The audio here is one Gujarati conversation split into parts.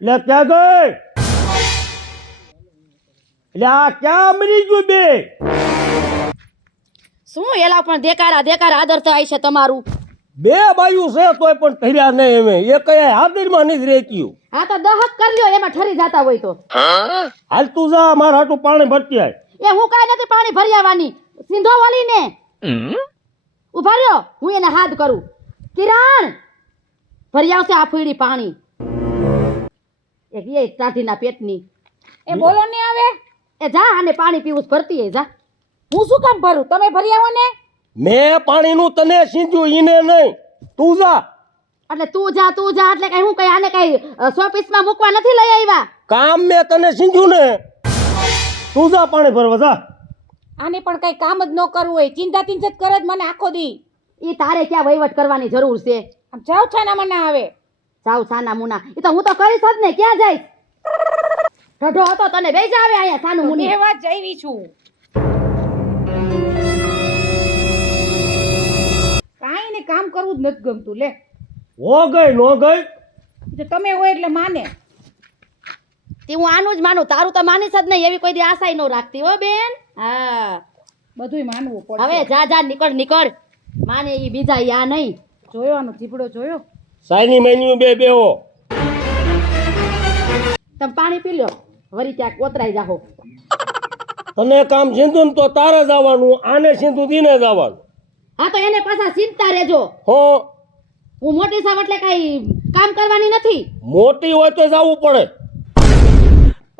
એટલે ક્યાં ગઈ? એટલે આ ક્યાં મરી ગયું બે? શું એલા પણ દેકારા આદર થાય છે તમારું. બે બાયું છે તોય પણ ઠર્યા નહીં અમે. એ કઈ હાજરમાં નથી રહેતી. હા તો દહક કરી લ્યો, એમાં ઠરી જાતા હોય તો. હાલ તું જા, મારા હાટું પાણી ભરતી આય. એ હું કાંઈ નથી પાણી ભરી આવવાની. સિંધો વાલીને ઉભા રહ્યો, હું એને હાથ કરું. કિરણ ભરી આવશે આ ફૂડી પાણી. એક એ ટાઢીના પેટની. એ બોલો ને આવે. એ જા આને પાણી પીવું છે, ભરતી એ જા. હું શું કામ ભરું? તમે ભરી આવો ને. મેં પાણીનું તને સીંધ્યું, ઈને નહીં. તું જા. એટલે તું જા એટલે કઈ હું કઈ આને કઈ શોપીસમાં મૂકવા નથી લઈ આવ્યા. કામ મેં તને સીંધ્યું ને. તું જા પાણી ભરવા જા. આને પણ કઈ કામ જ ન કરવું હોય, ચિંતા જ કરે જ મને આખો દી. ઈ તારે ક્યાં વહીવટ કરવાની જરૂર છે? આમ જાવ છાના મને આવે. જાવ સાના મુના, ઈ તો હું તો કરીશ જ ને. ક્યાં જઈશ? ઢઢો હતો તને બેસી જાવે અહીંયા સાનું મુની. કહેવા જઈવી છું. કાંઈ ને કામ કરવું જ નથી ગમતું. લે હો ગઈ નો ગઈ. તો તમે હોય એટલે માને. તે હું આનું જ માનું, તારું તો માનીશ જ નહીં. એવી કોઈ દી આશાય ન રાખતી હો બેન. હા બધુંય માનવું પડે. હવે જા નીકળ. માને ઈ બીજા યા નહીં. જોયો આનો ચીપડો જોયો? સાઈની મેન્યુ બે બેહો. તમે પાણી પી લ્યો, વળી ક્યાંક કોતરાઈ જાહો. તને કામ સીંધું ને તો તારે જવાનું, આને સીંધું દીને જવાનું. હા તો એને પાછા ચિંતા રહેજો. હો હું મોટી સાવ એટલે કઈ કામ કરવાની નથી. મોટી હોય તો જવું પડે.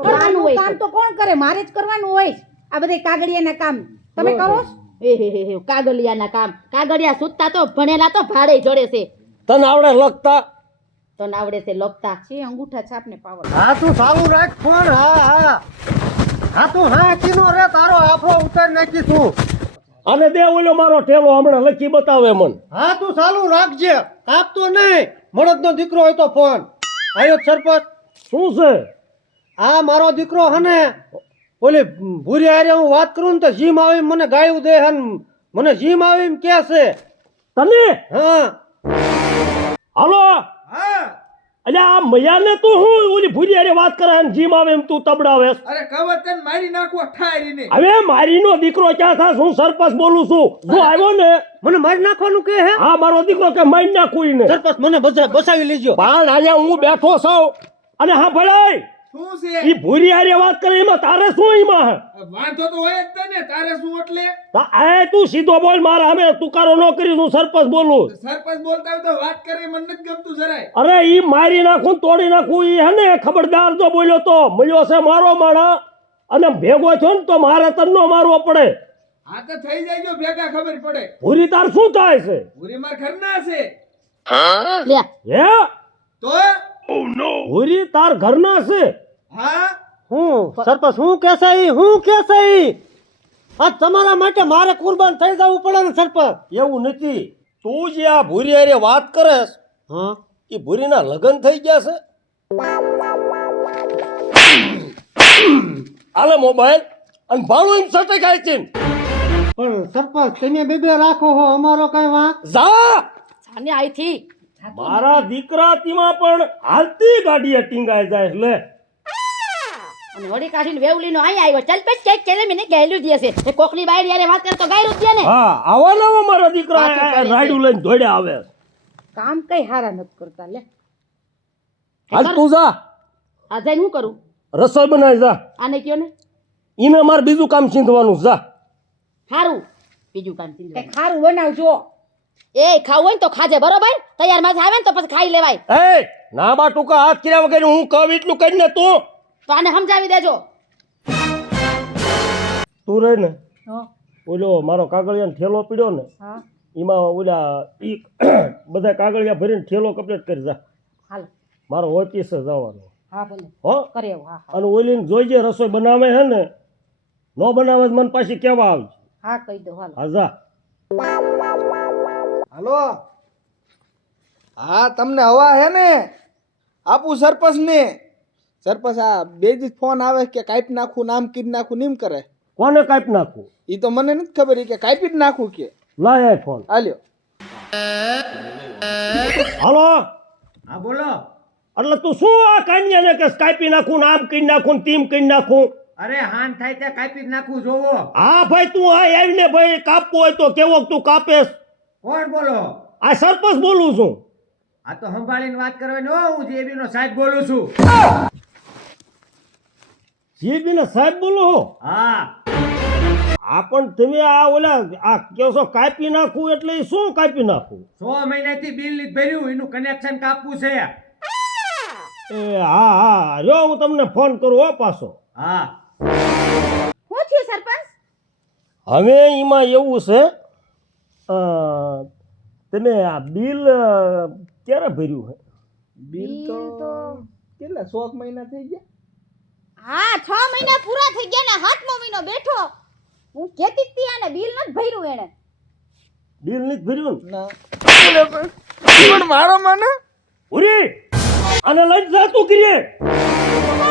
કરવાનું હોય કામ તો કોણ કરે? મારે જ કરવાનું હોય. આ બધા કાગળિયાના કામ તમે કરો છો? એ કાગળિયાના કામ. કાગળિયા સુતતા તો ભણેલા તો ભાડે જોડે છે. તને આવડે લખતા? તો આવડે છે લખતા. છે અંગૂઠા છાપને પાવર. હા તું ચાલુ રાખ ફોન. હા તું હા કીનો રે, તારો આફો ઉતાર નાખી તું. અને દે ઓલો મારો ઠેલો હમણાં લખી બતાવે મન. હા તું ચાલુ રાખજે, કાપતો નહીં. મળદનો દીકરો હોય તો ફોન આયો. સરપંચ શું છે? આ મારો દીકરો હને ઓલી ભૂરી હારે હું વાત કરું ને તો જીમ આવી મને ગાયું દે હન, મને જીમ આવી એમ કે છે તને? હા હાલો. અલ્યા આ મયાને તું હું ઓલી ભૂરી હારે વાત કરે ને જીમ આવે એમ તું તબડાવેસ? અરે કવર તને મારી નાખવા ઠારીને. હવે મારીનો દીકરો ક્યાં થાસ? હું સરપંચ બોલું છું. જો આવ્યો ને મને મારી નાખવાનું કે હે? હા મારો દીકરો કે મારી નાખું ઈને. સરપંચ મને બસાવી લેજો. પણ અહીંયા હું બેઠો છું અને હા ભલાઈ શું છે? ઈ ભૂરી હારે વાત કરે એમાં તારે શું? એમાં વાંધો તો હોય જ તને, તારે શું એટલે? આ તું સીધો બોલ. મારા અમે તુકારો ન કરી, હું સરપંચ બોલું. સરપંચ બોલતા હોય તો વાત કરે, મને નથી ગમતું જરાય. અરે ઈ મારી નાખું તોડી નાખું ઈ હે ને ખબરદાર. જો બોલ્યો તો મળ્યો છે મારો માણા અને ભેગો થયો ને તો મારે તન્નો મારવો પડે. હા તો થઈ જાય જો ભેગા ખબર પડે. ભૂરી તાર શું થાય છે? ભૂરી માર ઘરના છે. લે હે તો ભૂરી તાર ઘરના છે? હા હું સરપંચ હું કેસે ઈ આ તમારા માટે મારે કુરબાન થઈ જવું પડે ને સરપંચ. એવું નથી. તું જે આ ભૂરી હારે વાત કરેસ હા ઈ ભૂરીના લગ્ન થઈ ગયા છે? આલે મોબાઈલ અને ભાણું એમ સટકાય છે. પણ સરપંચ તમે બે રાખો હો, અમારો કઈ વાંક. જા જાને આઈથી મારા દીકરા તીમાં પણ હાલતી ગાડીએ ટીંગાઈ જાય. લે અને વળી કાઢીને વેવલીનો અહીં આવ્યો. ચાલ પેટ ચેક કરે મને ગાયલું દે છે. એ કોકની બાયડી યારે વાત કરે તો ગાયલું દે ને. હા આવા નવા મારા દીકરા પાછું કરે છે. રાયડું લઈને દોડ્યા આવે. કામ કઈ હારા નથી કરતા. લે હાલ તું જા આ જઈને હું કરું? રસોઈ બનાવી જા. આને કયો ને ઈને મારે બીજું કામ ચીંધવાનું જા. સારું બીજું કામ ચીંધવાનું. કઈ ખારું બનાવજો. એ ખાવું હોય ને તો ખાજે, બરોબર? તૈયાર માં આવે ને તો પછી ખાઈ લેવાય. એ નાબા ટૂંકા હાથ કર્યા વગર હું કહું એટલું કરીને તું તો આને સમજાવી દેજો. તું રહે ને હા ઓલો મારો કાગળિયાનો ઠેલો પીડ્યો ને હા એમાં ઓલા ઈ બધા કાગળિયા ભરીને ઠેલો કમ્પ્લીટ કરી જા. હાલ. મારો ઓફિસે જવાનો. હા ભલે હો કરે એવું. હા અને ઓલીને જોઈજે રસોઈ બનાવે હે ને, ન બનાવે તો મને પાછી કેવા આવજે. હા કહી દો. હાલ. હા જા. હાલો. હા તમને હવા હે ને? આપું સરપંચ ને. સરપંચ આ બે દિવસ ફોન આવે કે કાપી નાખું, નામ કીધી નાખું, નીમ કરે. કોને કાપી નાખું? ઈ તો મને નથી ખબર, ઈ કે કાપી જ નાખું કે. લાય ફોન. હાલ્યો. હાલો હા બોલો. એટલે તું શું આ કાન્યાને કે કાપી નાખું ને આમ કરી નાખું ને તેમ કરી નાખું? અરે હાન થાય તે કાપી જ નાખું જોવો. હા ભાઈ તું આ આવીને ભાઈ કાપવું હોય તો કેવો તું કાપેસ? કોણ બોલો? આ સરપંચ બોલું છું. આ તો સંભાળીને વાત કરવાની હો. હું જેબી નો સાહેબ બોલું છું. જીબી ને સાહેબ બોલો હો? હા આ પણ તમે આ ઓલા આ કહો છો કાપી નાખું એટલે ઈ શું કાપી નાખું? 6 મહિનાથી બિલ નથી ભર્યું, એનું કનેક્શન કાપવું છે. એ હા જો હું તમને ફોન કરું હો પાછો. હા શું થયું સરપંચ? હવે એમાં એવું છે તમે આ બિલ ક્યારે ભર્યું છે? બિલ તો કેટલા 100 મહિના થઈ ગયા. હા 6 મહિના પૂરા થઈ ગયા ને 7મો મહિનો બેઠો. હું કહેતી જ તી આને બિલ નથી ભર્યું એને. બિલ નથી ભર્યું ને? ના પણ મારો મને ઉરી આને લઈને જાતું કરીએ.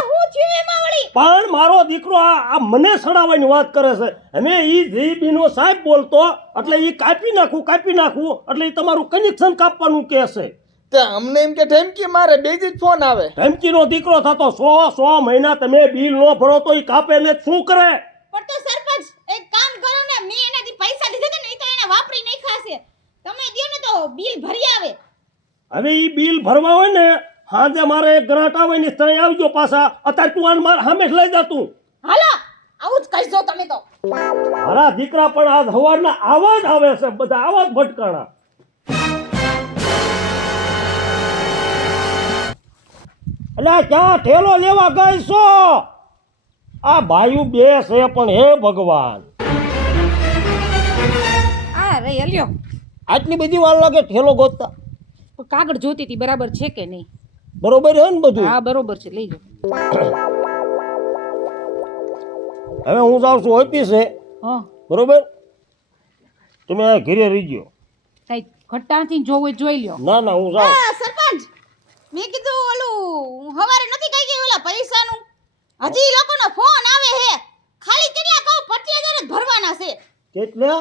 હું થયું એમાં વળી? પણ મારો દીકરો આ મને સડાવવાની વાત કરે છે. અમે ઈ જીબી નો સાહેબ બોલતો એટલે ઈ કાપી નાખું એટલે ઈ તમારું કનેક્શન કાપવાનું કહે છે. તે અમને એમ કે ધમકી મારે, બે જ ફોન આવે. ધમકીનો દીકરો થતો 100 મહિના તમે બિલ નો ભરો તો ઈ કાપે ને શું કરે? પણ તો સરપંચ એક કામ કરો ને, મેં એનાથી પૈસા લીધા હતા ને ઈ તો એને વાપરી નાખ્યા છે. તમે દ્યો ને તો બિલ ભરી આવે. હવે ઈ બિલ ભરવા હોય ને હાજે મારે એક ગ્રાન્ટ આવે ને ત્યાં આવજો પાછા. અત્યારે તું આને માર સામે જ લઈ જા તું. હાલો આવું જ કહીજો તમે તો. મારા દીકરા પણ આજ સવારના આવા જ આવે છે, બધા આવા જ ભટકાણા. એટલે ક્યાં ઠેલો લેવા ગઈ છો? આ ભાઈયું બે છે પણ હે ભગવાન, આ રે અલ્યો આટલી બધી વાર લાગે ઠેલો ગોતતા? કાગળ જોતી હતી બરાબર છે કે નહીં? બરોબર છે ને બધું? હા બરોબર છે, લઈ જાઓ. હવે હું જાઉં છું ઓફિસે, હા બરોબર? તમે આ ઘરે રહી ગયો. કઈ ખટ્ટાથી જોવું હોય જોઈ લ્યો. ના ના હું જાઉં. હા સરપંચ મેં કીધું ઓલું હવારે નથી કઈ ગઈ ઓલા પૈસાનું, હજી ઈ લોકોનો ફોન આવે હે. ખાલી કેટલા કહો 25000 જ ભરવાના છે. કેટલા?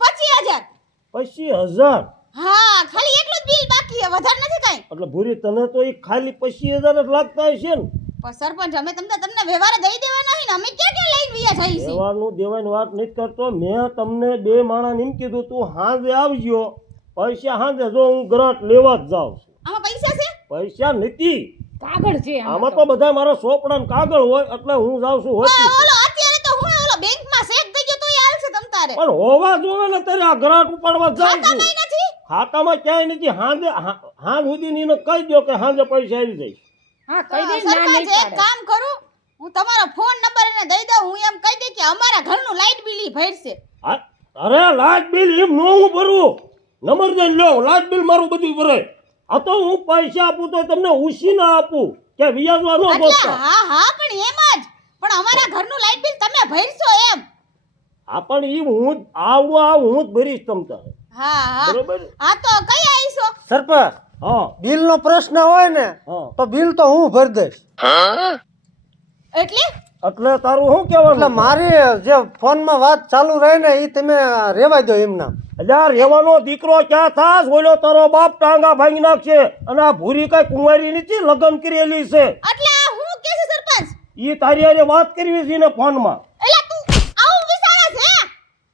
25000. 25,000? હા ખાલી એટલું જ બિલ બાકી છે, વધારે નથી કાઈ. એટલે ભૂરી તને તો એ ખાલી 25,000 જ લાગતા હશે ને? પણ સરપંચ અમે તમને વ્યવહાર દઈ દેવાના હે ને, અમે ક્યાં ક્યાં લઈને વિયા જઈએ છીએ. દેવાનું દેવાની વાત નથી કરતો. મેં તમને બે માણસ એમ કીધું તું હાંજે આવજો, પૈસા હાંજે જો હું ગ્રાન્ટ લેવા જ જાઉં છું. આમાં પૈસા છે? પૈસા નથી, કાગળ છે આમાં તો બધા મારા સોપડા ને કાગળ હોય એટલે હું જાઉં છું હોતી. ઓલો અત્યારે તો હું ઓલો બેંકમાં ચેક થઈ ગયો તો એ હાલશે તમ તારે. પણ હોવા જોવે ને તારે આ ગ્રાન્ટ ઉપાડવા જ જાઉં છું. ખાતામાં નથી. ખાતામાં ક્યાંય નથી. હાંજ સુધી એને કહી દો કે હાંજે પૈસા આવી જાય. હા કઈ દે ના સરપંચ નહીં એક કામ કરું, હું તમારો ફોન નંબર એને દઈ દઉં. હું એમ કહી દઈ કે અમારા ઘરનું લાઈટ બિલ ઈ ભરશે. હા, અરે લાઇટ બિલ એમ નો હું ભરવું, નંબર દઈને લો. લાઇટ બિલ મારું બધું ભરે. આ તો હું પૈસા આપું તો તમને ઉછી ના આપું કે વ્યાજવા નો એટલે ગોતતા. હા પણ એમ જ. પણ અમારા ઘરનું લાઈટ બિલ તમે ભરશો એમ. આ પણ ઈ હું હું જ ભરીશ તમ તારે. હા બરોબર? હા તો કઈ આવીશો? સરપંચ હા બિલ નો પ્રશ્ન હોય ને હા. તો બિલ તો હું ભરી દઈશ. એટલે એટલે તારું શું એટલે કહેવાનું? મારી જે ફોનમાં વાત ચાલુ રહે ને એ તમે રેવાય દો એમના. અલ્યા રેવાનો દીકરો ક્યાં થાસ? બોલ્યો તારો બાપ ટાંગા ભાંગી નાખશે. અને આ ભૂરી કઈ કુંવારી નથી, લગ્ન કરેલી છે. એટલે આ હું કે છે સરપંચ? ઈ તારી હારે વાત કરવી છે ને ફોનમાં. એટલે તું આવું વિચારે છે?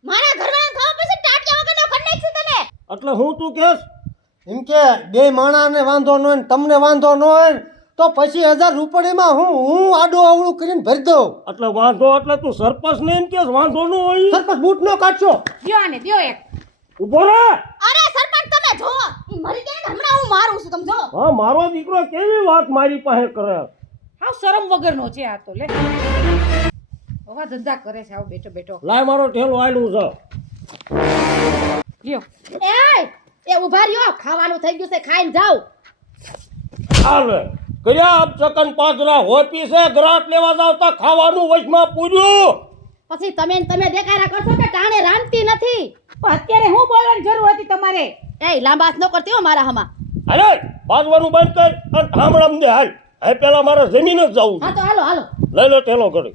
મારા ઘરવાળાને ખબર પડશે ટાટિયા વગરનો કનેક્શન તને. એટલે હું તું કેસ એમ કે બે માણાને વાંધો ન હોય ને તમને વાંધો ન હોય ને તો 25,000 રૂપિયામાં હું આડું અવળું કરીને ભરી દઉં. એટલે વાંધો એટલે તું સરપંચ ને એમ કેસ વાંધો ન હોય? સરપંચ બૂટ નો કાઢશો. દ્યો આને દ્યો એક. ઉભો રે. અરે સરપંચ તમે જો ઈ મરી જાય ને હમણાં હું મારું છું તમે જો. હા, મારો દીકરો કેવી વાત મારી પાસે કરે. હાવ શરમ વગરનો છે આ તો. લે હવા ધંધા કરે છે આવ બેઠો બેઠો. લાય મારો ઠેલો આયલું છે. લ્યો એ ઉભા રહ્યો, ખાવાનું થઈ ગયું છે, ખાઈને જાવ. હાલે કર્યા આપ ચકન પાજરા હોતી છે. ગ્રાન્ટ લેવા જાવ તો ખાવાનું વચમાં પૂર્યું. પછી તમે ને તમે દેખાડા કરશો કે ટાણે રાંધતી નથી. પણ અત્યારે હું બોલવાની જરૂર હતી તમારે? એ લાંબાસ ન કરતી હો મારા હમા. અરે બાજવાનું બંધ કર અને ઠામડામ દે હાલ. હવે પેલા મારે જમીન જ જવું હા છે. તો હાલો હાલો. લઈ લો ઠેલો કરી.